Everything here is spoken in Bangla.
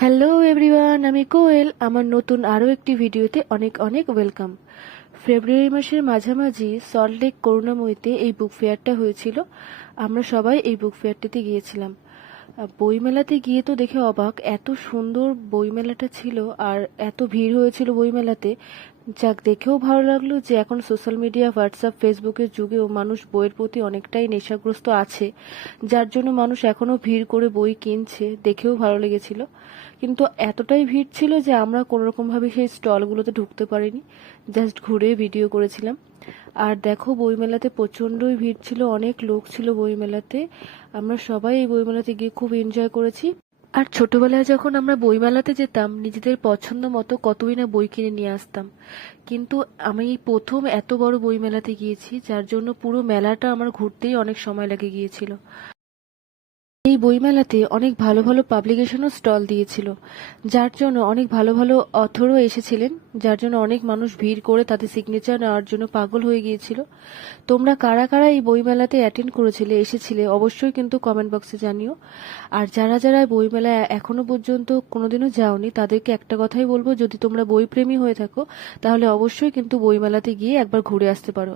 হ্যালো এভরিওয়ান, আমি কোয়েল। আমার নতুন আরও একটি ভিডিওতে অনেক অনেক ওয়েলকাম। ফেব্রুয়ারি মাসের মাঝামাঝি সল্টলেক করুণাময়ীতে এই বুক ফেয়ারটা হয়েছিল। আমরা সবাই এই বুক ফেয়ারটিতে গিয়েছিলাম। বইমেলাতে গিয়ে তো দেখে অবাক, এত সুন্দর বইমেলাটা ছিল আর এত ভিড় হয়েছিল বইমেলাতে। যাক, দেখেও ভালো লাগলো যে এখন সোশ্যাল মিডিয়া, হোয়াটসঅ্যাপ, ফেসবুকের যুগেও মানুষ বইয়ের প্রতি অনেকটাই নেশাগ্রস্ত আছে, যার জন্য মানুষ এখনো ভিড় করে বই কিনছে, দেখেও ভালো লেগেছিল। কিন্তু এতটাই ভিড় ছিল যে আমরা কোনোরকমভাবে সেই স্টলগুলোতে ঢুকতে পারিনি, জাস্ট ঘুরে ভিডিও করেছিলাম। আর দেখো, বইমেলাতে প্রচণ্ডই ভিড় ছিল, অনেক লোক ছিল বইমেলাতে। আমরা সবাই এই বইমেলাতে গিয়ে খুব এনজয় করেছি। আর ছোটবেলায় যখন আমরা বইমেলাতে যেতাম, নিজেদের পছন্দ মতো কতই না বই কিনে নিয়ে আসতাম। কিন্তু আমি এই প্রথম এত বড় বইমেলাতে গিয়েছি, যার জন্য পুরো মেলাটা আমার ঘুরতেই অনেক সময় লেগে গিয়েছিল। এই বইমেলাতে অনেক ভালো ভালো পাবলিকেশনও স্টল দিয়েছিল, যার জন্য অনেক ভালো ভালো অথরও এসেছিলেন, যার জন্য অনেক মানুষ ভিড় করে তাদের সিগনেচার নেওয়ার জন্য পাগল হয়ে গিয়েছিল। তোমরা কারা কারা এই বইমেলাতে অ্যাটেন্ড করেছিলে, এসেছিলে, অবশ্যই কিন্তু কমেন্ট বক্সে জানিও। আর যারা যারা বইমেলায় এখনো পর্যন্ত কোনোদিনও যাওনি, তাদেরকে একটা কথাই বলবো, যদি তোমরা বইপ্রেমী হয়ে থাকো তাহলে অবশ্যই কিন্তু বইমেলাতে গিয়ে একবার ঘুরে আসতে পারো।